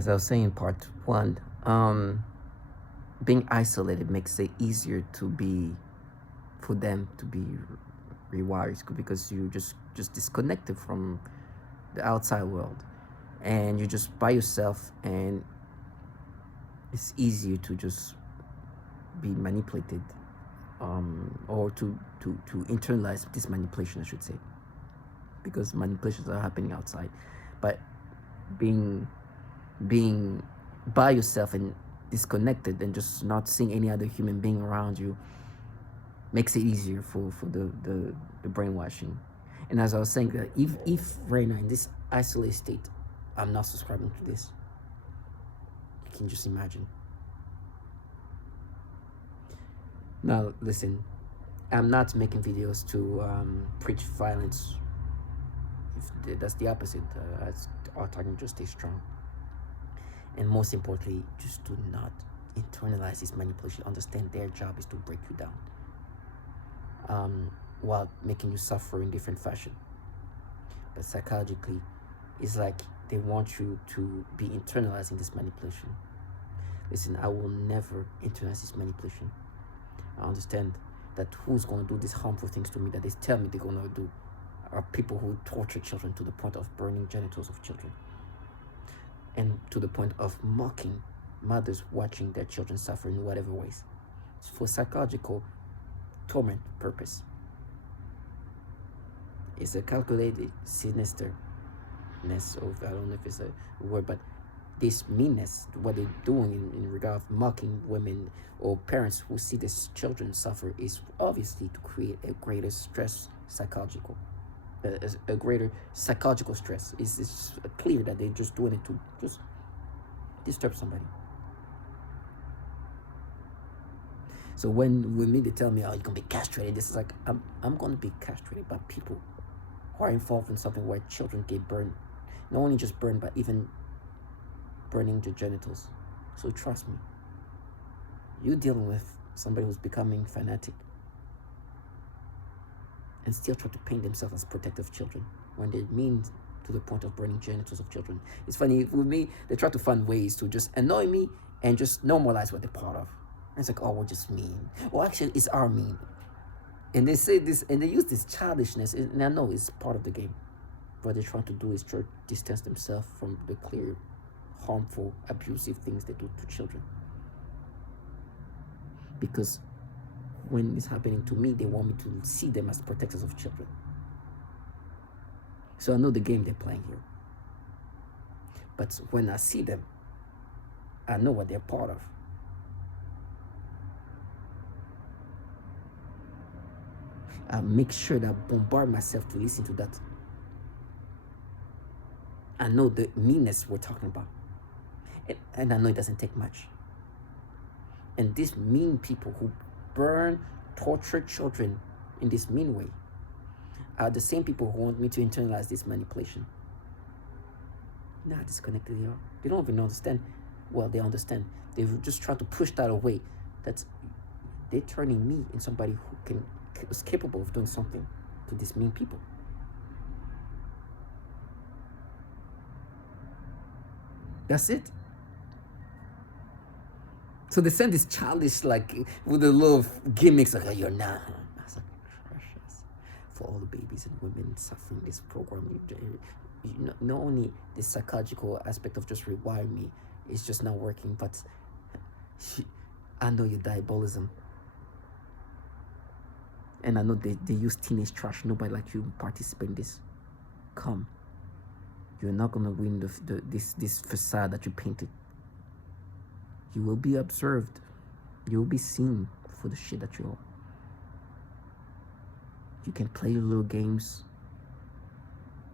as I was saying in part one, being isolated makes it easier for them to be rewired, because you just disconnected from the outside world, and you're just by yourself, and it's easier to just be manipulated, or to internalize this manipulation, I should say, because manipulations are happening outside. But being by yourself and disconnected and just not seeing any other human being around you makes it easier for the brainwashing. And as I was saying, that if right now in this isolated state, I'm not subscribing to this, you can just imagine. Now listen, I'm not making videos to preach violence. If that's the opposite. Our target, just stay strong. And most importantly, just do not internalize this manipulation. Understand their job is to break you down, while making you suffer in different fashion. But psychologically, it's like they want you to be internalizing this manipulation. Listen, I will never internalize this manipulation. I understand that who's going to do these harmful things to me that they tell me they're going to do are people who torture children to the point of burning genitals of children, and to the point of mocking mothers watching their children suffer in whatever ways. It's for psychological torment purpose. It's a calculated sinisterness of, I don't know if it's a word, but this meanness, what they're doing in regard of mocking women or parents who see their children suffer, is obviously to create a greater stress, psychological. A greater psychological stress. It's clear that they're just doing it to just disturb somebody. So when me, they tell me, oh, you're gonna be castrated, this is like, I'm gonna be castrated by people who are involved in something where children get burned. Not only just burned, but even burning their genitals. So trust me, you're dealing with somebody who's becoming fanatic and still try to paint themselves as protective children when they mean to the point of burning genitals of children. It's funny, with me, they try to find ways to just annoy me and just normalize what they're part of. And it's like, oh, we're just mean. Well, actually, it's our mean. And they say this, and they use this childishness, and I know it's part of the game. What they're trying to do is try to distance themselves from the clear, harmful, abusive things they do to children. Because when it's happening to me, they want me to see them as protectors of children. So I know the game they're playing here. But when I see them, I know what they're part of. I make sure that I bombard myself to listen to that. I know the meanness we're talking about. And I know it doesn't take much. And these mean people who burn, torture children in this mean way are the same people who want me to internalize this manipulation. Nah, disconnected they are. They don't even understand. Well, they understand. They just try to push that away. That they're turning me into somebody who is capable of doing something to these mean people. That's it. So they send this childish, like, with a little gimmicks, like, oh, you're not. I was like, precious. For all the babies and women suffering this program, not only the psychological aspect of just rewire me is just not working, but I know your diabolism. And I know they use teenage trash. Nobody like you participate in this. Come. You're not going to win this facade that you painted. You will be observed. You will be seen for the shit that you are. You can play your little games,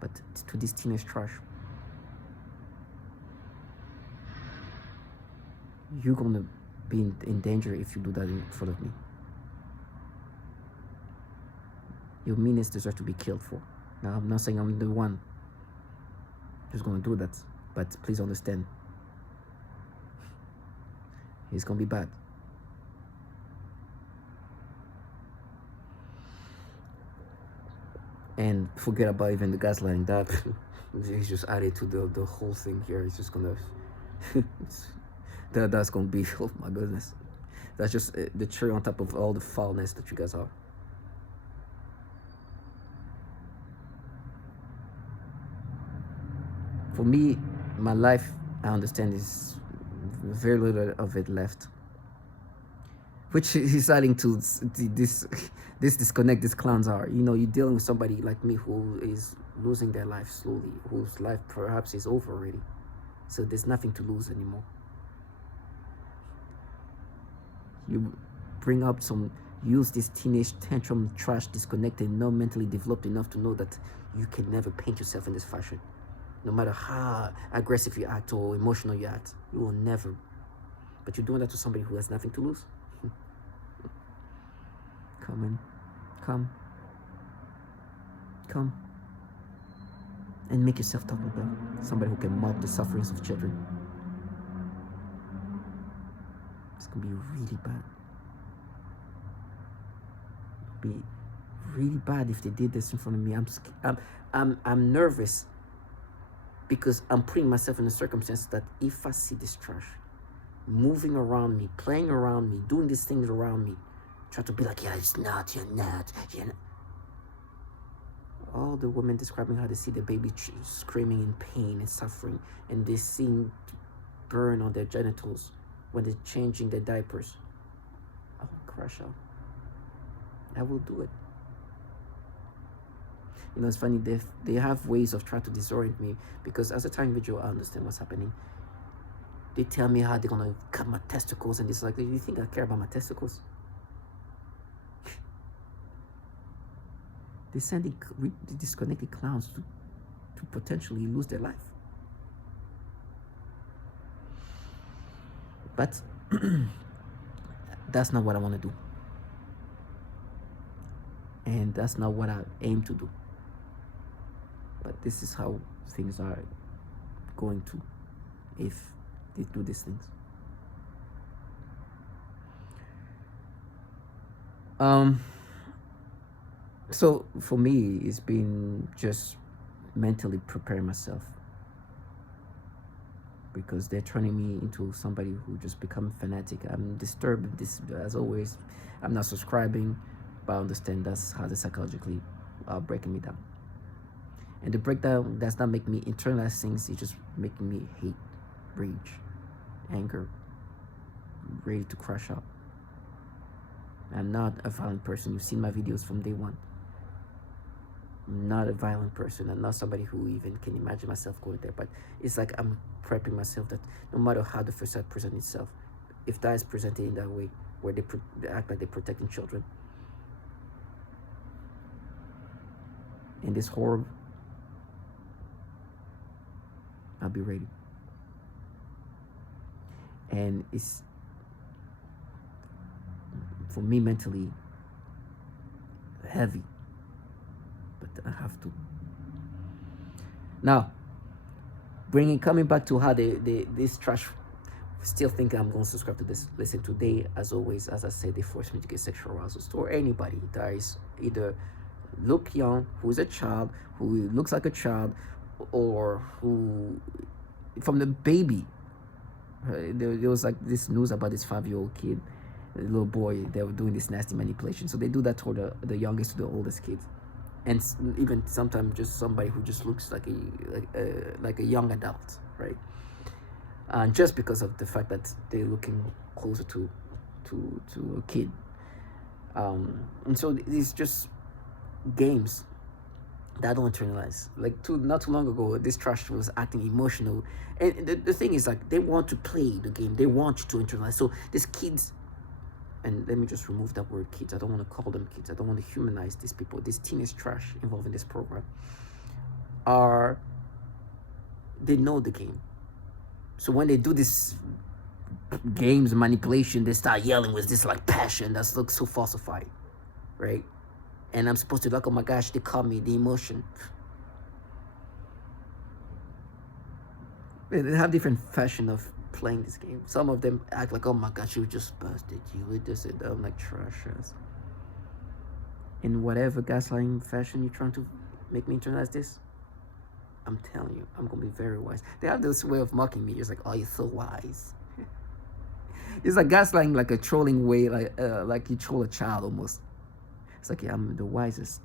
but to this teenage trash, you're gonna be in danger if you do that in front of me. Your meanness deserves to be killed for. Now, I'm not saying I'm the one who's gonna do that, but please understand, it's gonna be bad. And forget about even the gaslighting. That he's just added to the whole thing here. It's just gonna That's gonna be, oh my goodness, that's just the cherry on top of all the foulness that you guys are. For me, my life, I understand, is very little of it left, which is adding to this this disconnect these clowns are. You know, you're dealing with somebody like me who is losing their life slowly, whose life perhaps is over already, so there's nothing to lose anymore. You bring up use this teenage tantrum trash, disconnected, not mentally developed enough to know that you can never paint yourself in this fashion. No matter how aggressive you act or emotional you act, you will never. But you're doing that to somebody who has nothing to lose. Come in. Come. And make yourself talk like that. Somebody who can mock the sufferings of children. It's gonna be really bad. Be really bad if they did this in front of me. I'm nervous because I'm putting myself in a circumstance that if I see this trash moving around me, playing around me, doing these things around me, try to be like, yeah, it's not, you're not. All the women describing how they see the baby screaming in pain and suffering, and they seeing burn on their genitals when they're changing their diapers. I will crash out. I will do it. You know, it's funny, they have ways of trying to disorient me, because as a tiny individual, I understand what's happening. They tell me how they're gonna cut my testicles, and it's like, do you think I care about my testicles? They're sending disconnected clowns to potentially lose their life. But that's not what I want to do. And that's not what I aim to do. But this is how things are going to, if they do these things. So for me, it's been just mentally preparing myself, because they're turning me into somebody who just become fanatic. I'm disturbed, this as always. I'm not subscribing, but I understand that's how they psychologically are breaking me down. And the breakdown does not make me internalize things, it's just making me hate, rage, anger, ready to crash out. I'm not a violent person. You've seen my videos from day one. I'm not a violent person. I'm not somebody who even can imagine myself going there. But it's like I'm prepping myself that no matter how the facade presents itself, if that is presented in that way, where they act like they're protecting children, in this horror, I'll be ready. And it's, for me, mentally heavy, but I have to. Now, coming back to how this trash still think I'm going to subscribe to this. Listen, today, as always, as I said, they force me to get sexual arousal. Or anybody that is either look young, who's a child, who looks like a child, or who, from the baby. There was like this news about this 5-year-old kid, a little boy. They were doing this nasty manipulation. So they do that toward the youngest to the oldest kids, and even sometimes just somebody who just looks like a young adult, right? And just because of the fact that they're looking closer to a kid, and so it's just games that I don't internalize. Like not too long ago, this trash was acting emotional, and the thing is, like, they want to play the game, they want you to internalize. So these kids, and let me just remove that word kids, I don't want to call them kids, I don't want to humanize these people, this teenage trash involved in this program, they know the game. So when they do this games manipulation, they start yelling with this like passion that looks so falsified, right? And I'm supposed to be like, oh my gosh, they caught me, the emotion. They have different fashion of playing this game. Some of them act like, oh my gosh, you just busted you with this and that. I'm like, trash ass. In whatever gaslighting fashion you're trying to make me internalize this, I'm telling you, I'm gonna be very wise. They have this way of mocking me. It's like, oh, you're so wise. It's like gaslighting, like a trolling way, like you troll a child almost. It's like, yeah, I'm the wisest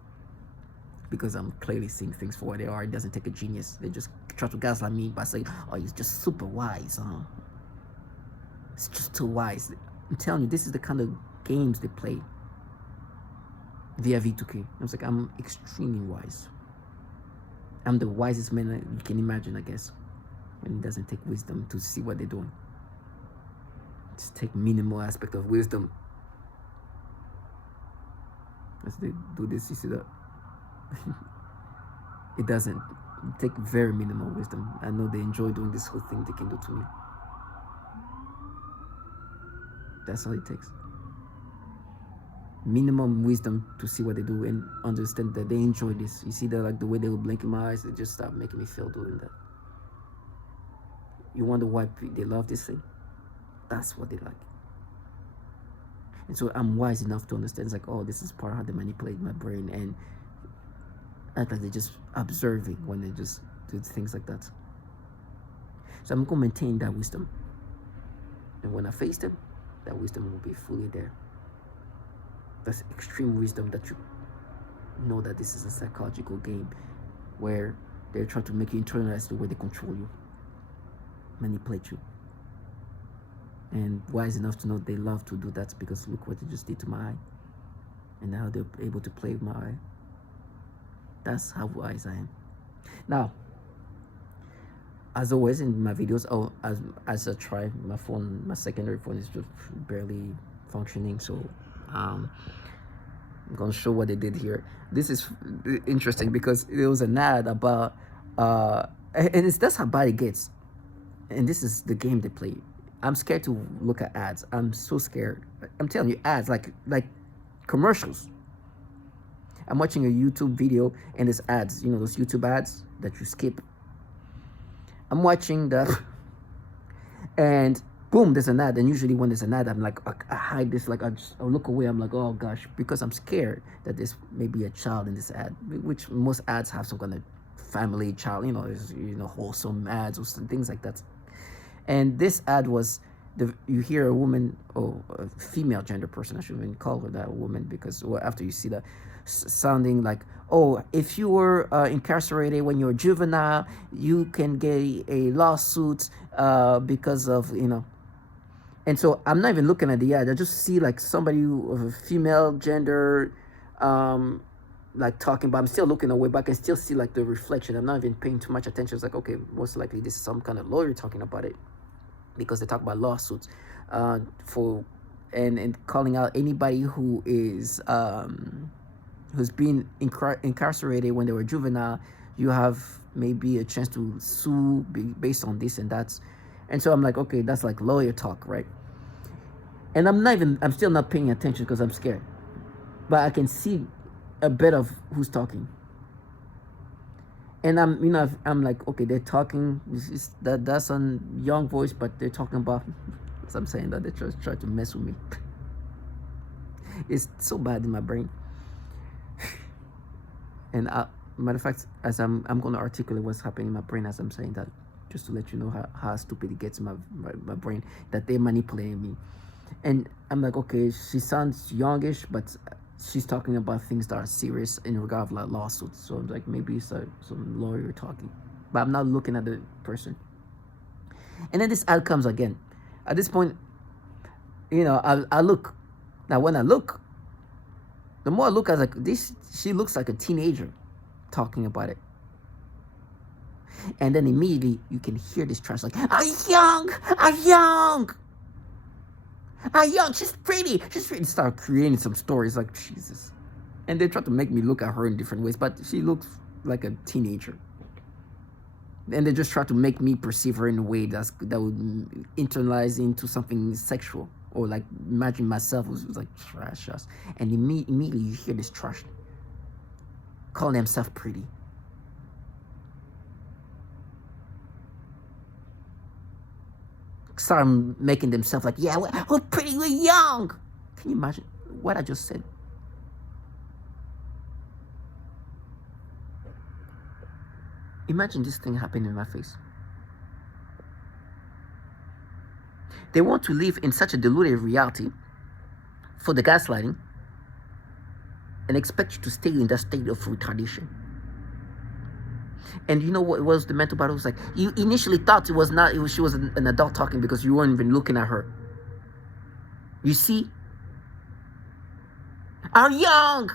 because I'm clearly seeing things for what they are. It doesn't take a genius. They just try to gaslight me by saying, oh, you're just super wise, huh? It's just too wise. I'm telling you, this is the kind of games they play via V2K. I was like, I'm extremely wise. I'm the wisest man you can imagine, I guess. And it doesn't take wisdom to see what they're doing. Just take minimal aspect of wisdom. As they do this, you see that? It doesn't take very minimal wisdom. I know they enjoy doing this whole thing they can do to me. That's all it takes. Minimum wisdom to see what they do and understand that they enjoy this. You see that, like the way they will blink in my eyes, they just stop making me feel doing that. You wonder why they love this thing? That's what they like. And so I'm wise enough to understand, it's like, oh, this is part of how they manipulate my brain, and act like they're just observing when they just do things like that. So I'm going to maintain that wisdom. And when I face them, that wisdom will be fully there. That's extreme wisdom that you know that this is a psychological game where they're trying to make you internalize the way they control you, manipulate you. And wise enough to know they love to do that because look what they just did to my eye and how they're able to play with my eye. That's how wise I am. Now, as always in my videos, as I try, my secondary phone is just barely functioning, so I'm gonna show what they did here. This is interesting because there was an ad about and that's how bad it gets. And this is the game they play. I'm scared to look at ads. I'm so scared. I'm telling you, ads like commercials. I'm watching a YouTube video and there's ads, you know, those YouTube ads that you skip. I'm watching that and boom, there's an ad. And usually when there's an ad, I'm like, I hide this, like I'll look away. I'm like, oh gosh, because I'm scared that there's maybe a child in this ad, which most ads have some kind of family child, you know, there's, you know, wholesome ads or some things like that. And this ad was, you hear a woman, or a female gender person, I shouldn't even call her that, woman, because after you see that, sounding like, oh, if you were incarcerated when you were juvenile, you can get a lawsuit because of, you know. And so I'm not even looking at the ad. I just see like somebody of a female gender, like talking, but I'm still looking away, but I can still see like the reflection. I'm not even paying too much attention. It's like, okay, most likely this is some kind of lawyer talking about it, because they talk about lawsuits for and calling out anybody who is who's been incarcerated when they were juvenile. You have maybe a chance to sue based on this and that. And so I'm like, okay, that's like lawyer talk, right? And I'm still not paying attention because I'm scared, but I can see a bit of who's talking. And I'm like, okay, they're talking, that's a young voice, but they're talking about, as I'm saying, that they just try to mess with me. It's so bad in my brain. And matter of fact, as I'm going to articulate what's happening in my brain as I'm saying that, just to let you know how stupid it gets in my brain, that they're manipulating me. And I'm like, okay, she sounds youngish, but she's talking about things that are serious in regard of like lawsuits. So I'm like, maybe it's some lawyer talking, but I'm not looking at the person. And then this ad comes again. At this point, you know, I look. Now when I look, the more I look, I was like, she looks like a teenager talking about it. And then immediately you can hear this trash like, young, she's pretty. Start creating some stories like, Jesus. And they try to make me look at her in different ways, but she looks like a teenager. And they just try to make me perceive her in a way that would internalize into something sexual, or like imagine myself was like trash. And immediately you hear this trash calling themselves pretty. Start making themselves like, yeah, we're pretty, we're young. Can you imagine what I just said? Imagine this thing happening in my face. They want to live in such a deluded reality for the gaslighting and expect you to stay in that state of retardation. And you know what was the mental battle? It was like, you initially thought she was an adult talking because you weren't even looking at her. You see? Are young!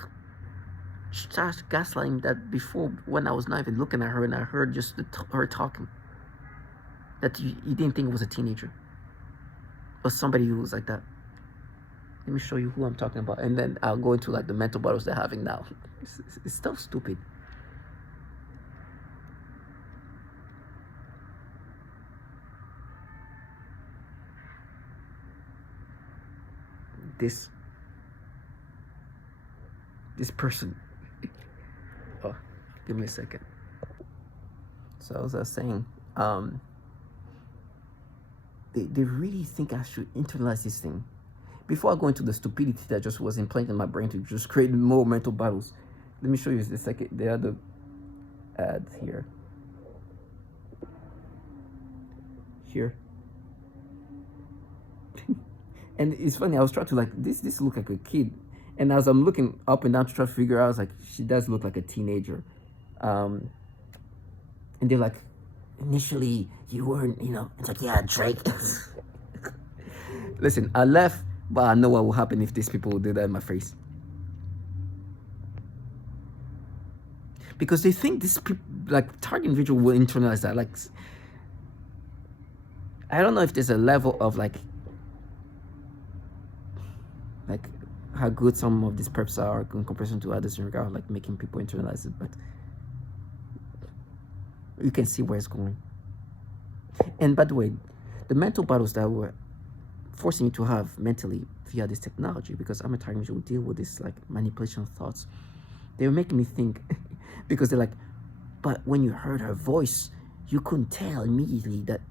She started gaslighting that before, when I was not even looking at her and I heard just her talking. That you didn't think it was a teenager. Or somebody who was like that. Let me show you who I'm talking about. And then I'll go into like the mental battles they're having now. It's so stupid. This person. Oh, give me a second. So as I was saying, they really think I should internalize this thing. Before I go into the stupidity that just was implanted in my brain to just create more mental battles, let me show you the other ad here. Here. And it's funny, I was trying to like, this look like a kid. And as I'm looking up and down to try to figure out, I was like, she does look like a teenager. And they're like, initially, you weren't, it's like, yeah, Drake. Listen, I left, but I know what will happen if these people will do that in my face. Because they think this target individual will internalize that. Like, I don't know if there's a level of like how good some of these perps are in comparison to others in regard like making people internalize it, but you can see where it's going. And by the way, the mental battles that were forcing me to have mentally via this technology, because I'm a target who deal with this like manipulation of thoughts, they were making me think because they're like, but when you heard her voice, you couldn't tell immediately that.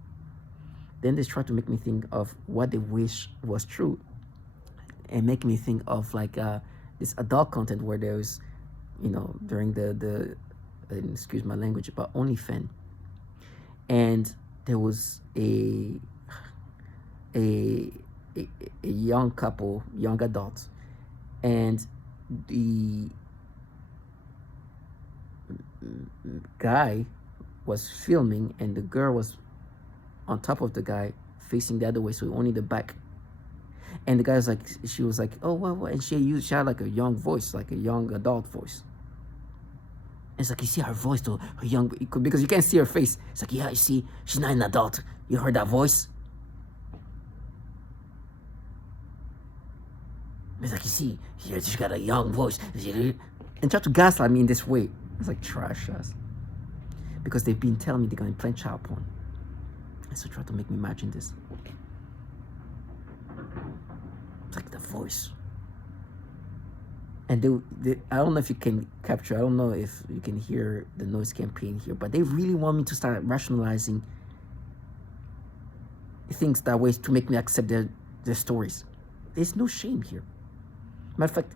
Then they try to make me think of what they wish was true, and make me think of like this adult content where there's, during the excuse my language, about OnlyFans, and there was a young couple, young adults, and the guy was filming and the girl was on top of the guy facing the other way, so only the back. And the guy's like, she was like, oh, well, and she had like a young voice, like a young adult voice. And it's like, you see her voice though, her young, because you can't see her face. It's like, yeah, you see, she's not an adult. You heard that voice? It's like, you see, here she got a young voice. And try to gaslight me in this way. It's like trash ass. Because they've been telling me they're going to implant child porn. And so try to make me imagine this. It's like the voice. And they I don't know if you can capture, I don't know if you can hear the noise campaign here, but they really want me to start rationalizing things that way to make me accept their stories. There's no shame here. Matter of fact,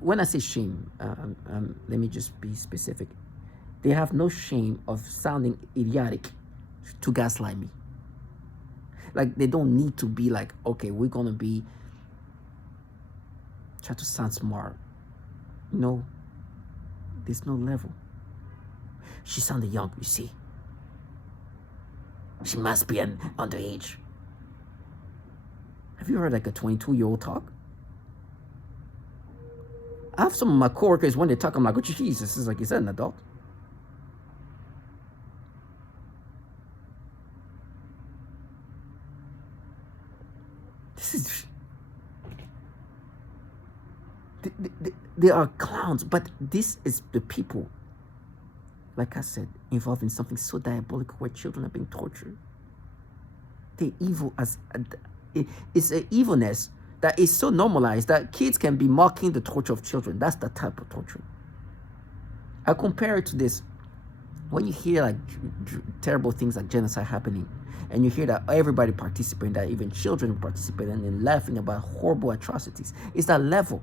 when I say shame, let me just be specific. They have no shame of sounding idiotic to gaslight me. Like, they don't need to be like, okay, we're going to be, try to sound smart. No, there's no level. She sounded young, you see. She must be an underage. Have you heard like a 22-year-old talk? I have some of my coworkers, when they talk, I'm like, oh, Jesus, it's like, is that an adult? This is... They are clowns, but this is the people, like I said, involved in something so diabolical where children are being tortured. They're evil as... It's an evilness that is so normalized that kids can be mocking the torture of children. That's the type of torture. I compare it to this. When you hear like terrible things like genocide happening, and you hear that everybody participating, that even children participating and laughing about horrible atrocities, it's that level,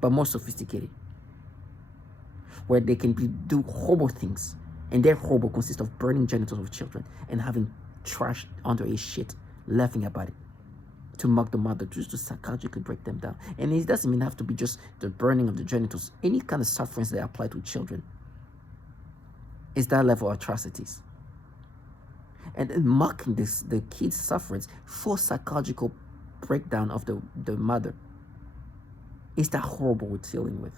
but more sophisticated, where they can do horrible things And their horrible consists of burning genitals of children and having trash underage shit, laughing about it, to mock the mother, just to psychologically break them down. And it doesn't even have to be just the burning of the genitals. Any kind of sufferings they apply to children is that level of atrocities. And then mocking the kids' sufferings for psychological breakdown of the mother is that horrible we're dealing with.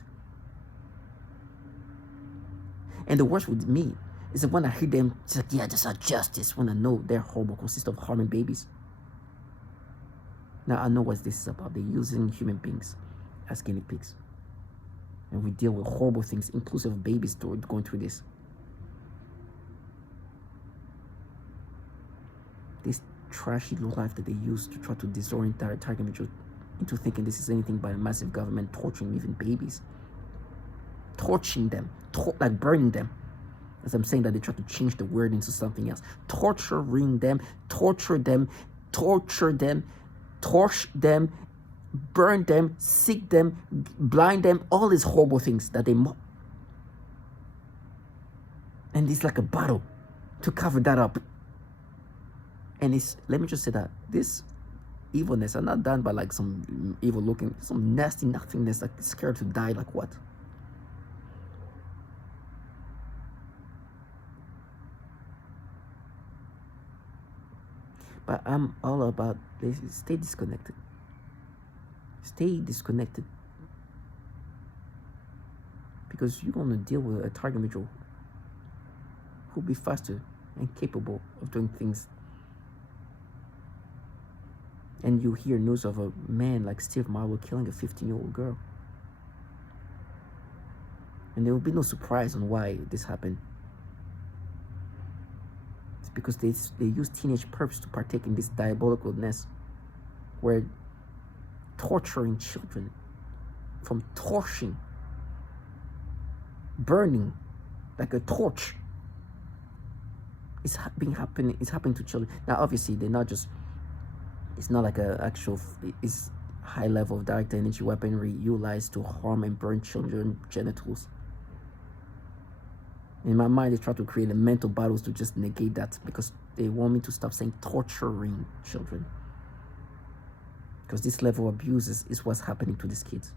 And the worst with me is that when I hear them, it's like, yeah, this is justice, when I know their horrible consists of harming babies. Now I know what this is about. They're using human beings as guinea pigs. And we deal with horrible things, inclusive of babies going through this. This trashy life that they use to try to disorient their target individual into thinking this is anything but a massive government torturing even babies. Torching them, like burning them. As I'm saying that, they try to change the word into something else. Torturing them, torture them, torture them, torch them, burn them, sick them, blind them, all these horrible things that they mock. And it's like a battle to cover that up. And it's, let me just say that this evilness are not done by like some evil looking, some nasty nothingness, like scared to die, like what? But I'm all about this. Stay disconnected. Stay disconnected. Because you're going to deal with a target individual who'll be faster and capable of doing things. And you hear news of a man like Steve Marlowe killing a 15-year-old girl. And there will be no surprise on why this happened. It's because they use teenage perps to partake in this diabolicalness, where torturing children, from torching, burning like a torch, is happening to children. Now obviously they're not just, it's not like a actual, it's high level of direct energy weaponry utilized to harm and burn children's genitals. In my mind, they try to create a mental battles to just negate that, because they want me to stop saying torturing children. Because this level of abuse is what's happening to these kids.